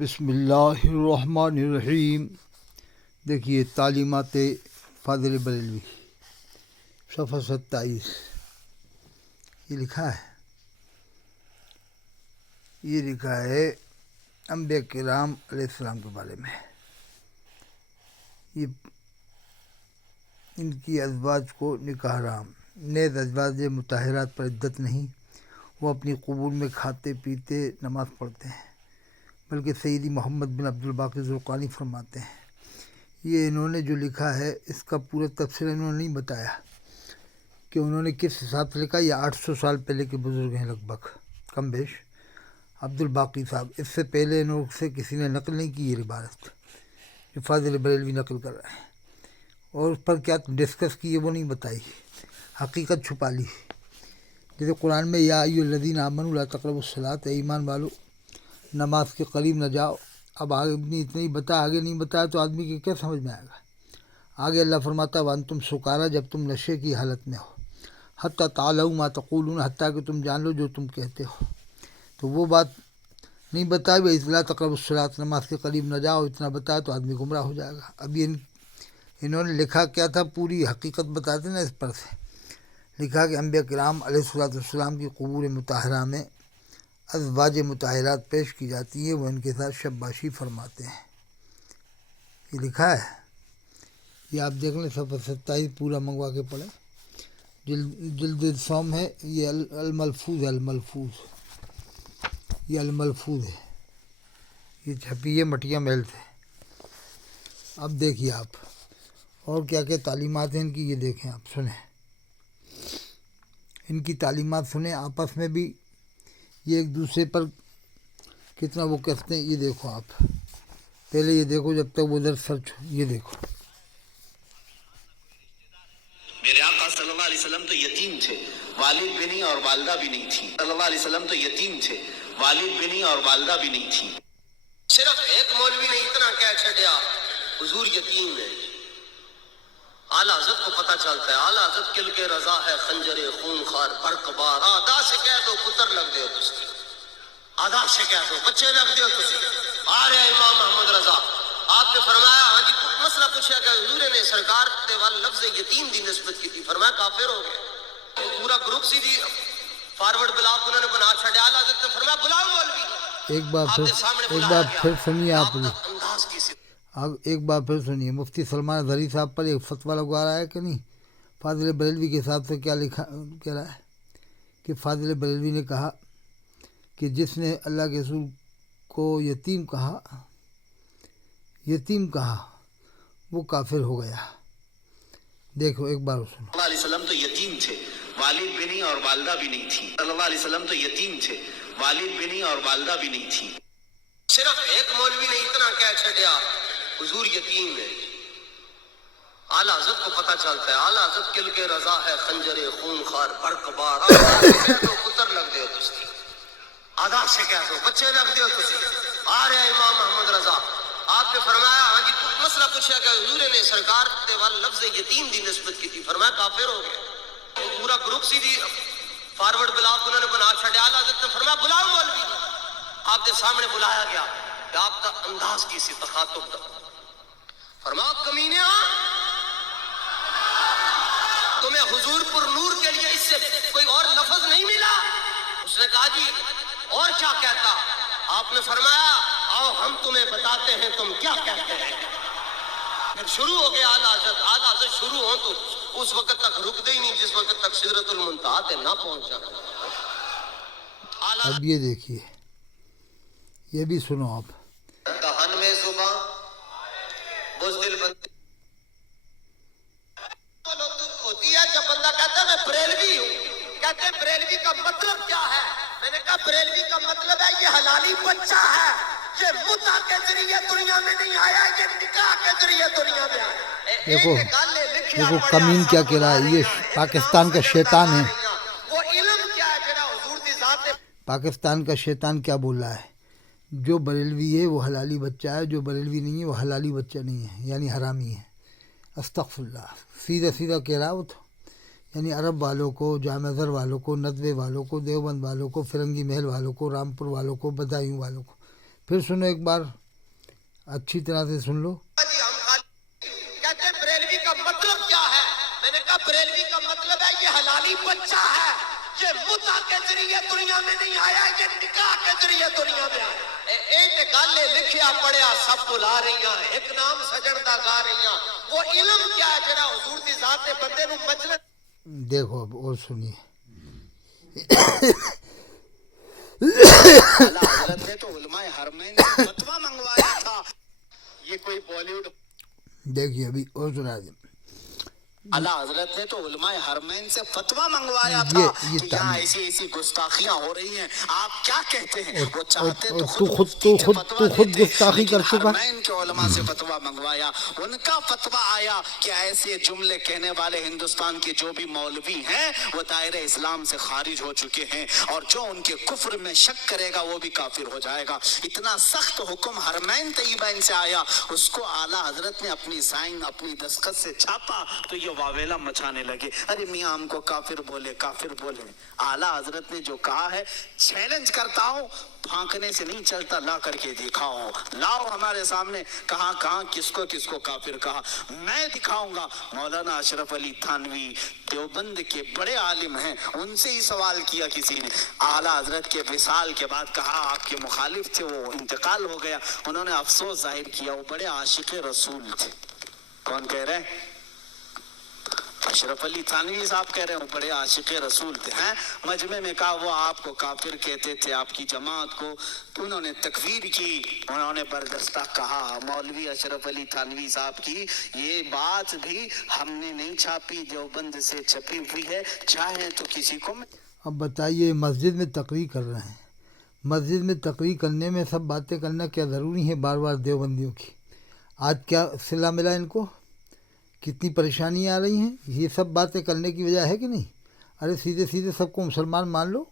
بسم اللہ الرحمن الرحیم۔ دیکھیے تعلیمات فاضل بریلوی، صفحہ 27، یہ لکھا ہے انبیاء کرام علیہ السلام کے بارے میں۔ یہ ان کی ازواج کو نکاح حرام، نیز ازواج مطہرات پر عدت نہیں، وہ اپنی قبور میں کھاتے پیتے نماز پڑھتے ہیں، بلکہ سیدی محمد بن عبد الباقی زرقانی فرماتے ہیں، یہ انہوں نے جو لکھا ہے اس کا پورا تفسیر انہوں نے نہیں بتایا کہ انہوں نے کس حساب سے لکھا۔ یہ 800 سال پہلے کے بزرگ ہیں، لگ بھگ کم بیش، عبد الباقی صاحب۔ اس سے پہلے انہوں سے کسی نے نقل نہیں کی یہ عبارت جو فاضل بریلوی نقل کر رہے ہیں، اور اس پر کیا ڈسکس کی ہے وہ نہیں بتائی، حقیقت چھپا لی۔ جیسے قرآن میں یا ایھا الذین آمنوا لا تقربوا الصلاۃ، ایمان والو نماز کے قریب نہ جاؤ۔ اب آدمی اتنی آگے نہیں بتایا تو آدمی کے کیا سمجھ میں آئے گا۔ آگے اللہ فرماتا وانتم سکارا، جب تم نشے کی حالت میں ہو، حتی تعلموا ما تقولون، حتیٰ کہ تم جان لو جو تم کہتے ہو۔ تو وہ بات نہیں بتائی بھائی لا تقربوا الصلاۃ، نماز کے قریب نہ جاؤ، اتنا بتایا تو آدمی گمراہ ہو جائے گا۔ اب انہوں نے لکھا کیا تھا، پوری حقیقت بتاتے نا۔ اس پر سے لکھا کہ انبیاء کرام علیہ السلام کی قبور مطہرہ میں ازواج مطہرات پیش کی جاتی ہیں، وہ ان کے ساتھ شباشی فرماتے ہیں۔ یہ لکھا ہے، یہ آپ دیکھ لیں صفحہ 27 پورا منگوا کے پڑھیں، جلد سوم ہے، یہ الملفوظ ہے، یہ الملفوظ ہے، یہ چھپی ہے مٹیا محل سے۔ اب دیکھیے آپ اور کیا کیا تعلیمات ہیں ان کی، یہ دیکھیں آپ، سنیں ان کی تعلیمات، سنیں آپس میں بھی یہ ایک دوسرے پر کتنا وہ کہتے ہیں۔ یہ دیکھو آپ، پہلے یہ دیکھو جب تک وہ ادھر سرچ، یہ دیکھو۔ میرے آقا صلی اللہ علیہ وسلم تو یتیم تھے، والد بھی نہیں اور والدہ بھی نہیں تھی۔ صلی اللہ علیہ وسلم تو یتیم تھے، والد بھی نہیں اور والدہ بھی نہیں تھی۔ صرف ایک مولوی نے اتنا کہہ چھڑیا حضور یتیم ہے۔ اعلیٰ حضرت کو پتہ چلتا ہے، اعلیٰ حضرت کل کے رضا ہے، خنجر خون خار برق بار، آدھا سے کہہ دو پتر لگ دے ہو تسی، آدھا سے کہہ دو بچے لگ دے ہو تسی۔ آ رہے امام محمد رضا، آپ نے فرمایا ہاں جی، مسئلہ پوچھا کہ حضور نے سرکار دے وال لفظ یتیم دی نسبت کی تھی، فرمایا کافر ہو گئے۔ پورا گروپ سی دی فارورڈ بلاک انہوں نے بنا چھڑیا، اعلیٰ حضرت نے فرمایا بلاؤ مولوی، ایک بار پھر سنیے آپ، ایک بار پھر سنیے۔ مفتی سلمان اظہری صاحب پر ایک فتویٰ لگوا رہا ہے کہ نہیں، فاضل بریلوی کے حساب سے کیا لکھا کہہ رہا ہے کہ فاضل بریلوی نے کہا کہ جس نے اللہ کے رسول کو یتیم کہا وہ کافر ہو گیا۔ دیکھو ایک بار سنو۔ صلی اللہ علیہ وسلم تو یتیم تھے، والد بھی نہیں اور والدہ بھی نہیں تھی۔ صلی اللہ علیہ وسلم تو یتیم تھے، والد بھی نہیں اور والدہ بھی نہیں تھی۔ صرف ایک مولوی نے اتنا کہہ چھڑیا حضور یتیم ہے۔ اعلیٰ حضرت کو پتہ چلتا ہے، اعلیٰ حضرت کل کے رضا ہے، خنجر خون خار برق بار، آدھا سے کہہ دو پتر لگ دے ہو تسی، آدھا سے کہہ دو بچے لگ دے ہو تسی۔ آ رہے امام محمد رضا، آپ نے فرمایا ہاں جی، مسئلہ پوچھا کہ حضور نے سرکار دے وال لفظ یتیم دی نسبت کی تھی، فرمایا کافر ہو گئے۔ پورا گروپ سی دی فارورڈ بلاک انہوں نے بنا چھڑیا، اعلیٰ حضرت نے فرمایا بلاؤ مولوی، آپ کے سامنے بلایا گیا کہ آپ کا انداز کی سی تخاطب دا، فرمایا کمینے تمہیں حضور پر نور کے لیے اس سے کوئی اور لفظ نہیں ملا؟ اس نے کہا جی اور کیا کہتا؟ آپ نے فرمایا آؤ ہم تمہیں بتاتے ہیں تم کیا کہتے ہیں۔ پھر شروع ہو گیا اعلیٰ حضرت شروع ہو تو اس وقت تک رکتے ہی نہیں جس وقت تک سدرۃ المنتہا تے نہ پہنچ جائے۔ اب یہ دیکھیے، یہ بھی سنو آپ۔ دہن میں زباں بزدل بندی ہوتی ہے جب بندہ کہتا ہے میں بریلوی ہوں، کہتے ہیں بریلوی کا مطلب کیا ہے؟ میں نے کہا بریلوی کا مطلب ہے یہ حلالی بچہ ہے، یہ متع کے ذریعے دنیا میں نہیں آیا، یہ نکاح کے ذریعے دنیا میں آیا۔ دیکھو کمین کیا کہہ رہا ہے، یہ پاکستان کا شیطان ہے۔ وہ علم کیا ہے جڑا حضور دی ذات پاکستان کا شیطان کیا بول رہا ہے، جو بریلوی ہے وہ حلالی بچہ ہے، جو بریلوی نہیں ہے وہ حلالی بچہ نہیں ہے، یعنی حرامی ہے۔ استغفر اللہ، سیدھا کہہ رہا وہ تو، یعنی عرب والوں کو، جامع ازہر والوں کو، ندوے والوں کو، دیوبند والوں کو، فرنگی محل والوں کو، رامپور والوں کو، بدایوں والوں کو پھر سنو ایک بار اچھی طرح سے سن لو. جی ہم کہتے ہیں بریلوی کا مطلب کیا ہے؟ میں نے کہا بریلوی کا مطلب ہے یہ حلالی بچہ ہے، یہ متع کے ذریعے دنیا میں نہیں آیا، یہ نکاح کے ذریعے دنیا میں آیا. ایک گالے لکھیا پڑھیا سب بلا رہی ہیں، ایک نام سجن دا گا رہی ہیں. وہ علم کیا ہے جڑا حضور دی ذات دے بندے نو مجلس. دیکھو اب اور سنیے. اعلیٰ حضرت نے تو علماء حرمین سے فتویٰ منگوایا تھا. یہ کوئی بالی ووڈ. دیکھیے ابھی اور سنا دیں. اعلیٰ حضرت نے تو علماء حرمین سے فتویٰ منگوایا تھا یہ کہ یہاں ایسی ایسی گستاخیاں ہو رہی ہیں، آپ کیا کہتے ہیں؟ وہ چاہتے اور تو تو خود فتویٰ خود دیتے، گستاخی لیکن کر چکا. حرمین کے علماء سے فتویٰ منگوایا. ان کا فتویٰ آیا کہ ایسے جملے کہنے والے ہندوستان کے جو بھی مولوی ہیں وہ دائرہ اسلام سے خارج ہو چکے ہیں، اور جو ان کے کفر میں شک کرے گا وہ بھی کافر ہو جائے گا. اتنا سخت حکم حرمین طیبین سے آیا، اس کو اعلیٰ حضرت نے اپنی سائن اپنی دستخط سے چھاپا تو یہ واویلا مچانے لگے. ارے میاں ہم کو کافر بولے کافر بولے. اعلیٰ حضرت نے جو کہا ہے چیلنج کرتا ہوں، پھانکنے سے نہیں چلتا، لا کر کے دکھاؤ. لاؤ ہمارے سامنے کہاں کس کو کافر کہا. میں دکھاؤں گا. مولانا اشرف علی تھانوی دیوبند کے بڑے عالم ہیں، ان سے ہی سوال کیا کسی نے. اعلیٰ حضرت کے وصال کے بعد کہا آپ کے مخالف تھے، وہ انتقال ہو گیا. انہوں نے افسوس ظاہر کیا، وہ بڑے عاشق رسول تھے. کون کہہ رہے ہیں؟ اشرف علی تھانوی صاحب کہہ رہے ہیں وہ بڑے عاشق رسول تھے. ہیں مجمع میں کہا وہ آپ کو کافر کہتے تھے، آپ کی جماعت کو. انہوں نے تکفیر کی، انہوں نے بردستہ کہا. مولوی اشرف علی تھانوی صاحب کی یہ بات بھی ہم نے نہیں چھاپی، دیوبند سے چھپی ہوئی ہے، چاہے تو کسی کو. اب بتائیے مسجد میں تقریر کر رہے ہیں، مسجد میں تقریر کرنے میں سب باتیں کرنا کیا ضروری ہے بار بار دیوبندیوں کی؟ آج کیا صلہ ملا ان کو؟ کتنی پریشانیاں آ رہی ہیں. یہ سب باتیں کرنے کی وجہ ہے کہ نہیں؟ ارے سیدھے سب کو مسلمان مان لو.